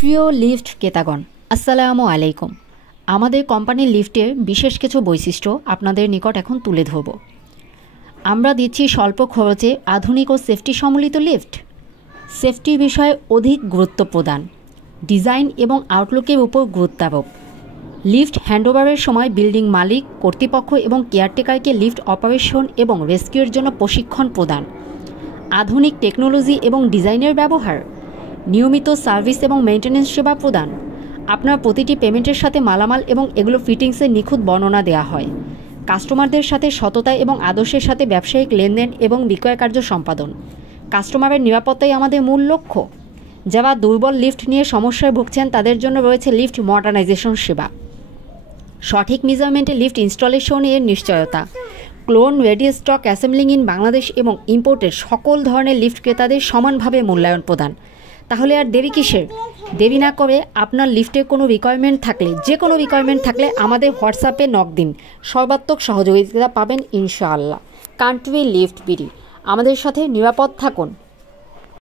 প্রিয় লিফট ক্রেতাগণ, আসসালামু আলাইকুম। আমাদের কোম্পানির লিফটের বিশেষ কিছু বৈশিষ্ট্য আপনাদের নিকট এখন তুলে ধরব। আমরা দিচ্ছি স্বল্প খরচে আধুনিক ও সেফটি সম্মিলিত লিফট। সেফটির বিষয়ে অধিক গুরুত্ব প্রদান, ডিজাইন এবং আউটলুকের উপর গুরুত্বারোপ। লিফট হ্যান্ডওভারের সময় বিল্ডিং মালিক, কর্তৃপক্ষ এবং কেয়ারটেকারকে লিফট অপারেশন এবং রেস্কিউর জন্য প্রশিক্ষণ প্রদান। আধুনিক টেকনোলজি এবং ডিজাইনের ব্যবহার, নিয়মিত সার্ভিস এবং মেইনটেন্যান্স সেবা প্রদান। আপনার প্রতিটি পেমেন্টের সাথে মালামাল এবং এগুলো ফিটিংসের নিখুঁত বর্ণনা দেওয়া হয়। কাস্টমারদের সাথে সততা এবং আদর্শের সাথে ব্যবসায়িক লেনদেন এবং বিক্রয় কার্য সম্পাদন। কাস্টমারের নিরাপত্তাই আমাদের মূল লক্ষ্য। যারা দুর্বল লিফট নিয়ে সমস্যায় ভুগছেন তাদের জন্য রয়েছে লিফট মডার্নাইজেশন সেবা। সঠিক মেজারমেন্টে লিফট ইনস্টলেশনের নিশ্চয়তা। Clone ready stock assembling in Bangladesh এবং ইম্পোর্টের সকল ধরনের লিফট ক্রেতাদের সমানভাবে মূল্যায়ন প্রদান। তাহলে আর দেরি কিসের? দেরি না করে আপনার লিফটে কোনো রিকোয়ারমেন্ট থাকলে, যে কোনো রিকোয়ারমেন্ট থাকলে আমাদের হোয়াটসঅ্যাপে নক দিন। সর্বাত্মক সহযোগিতা পাবেন ইনশাআল্লাহ। কান্ট্রি লিফট বিডি, আমাদের সাথে নিরাপদ থাকুন।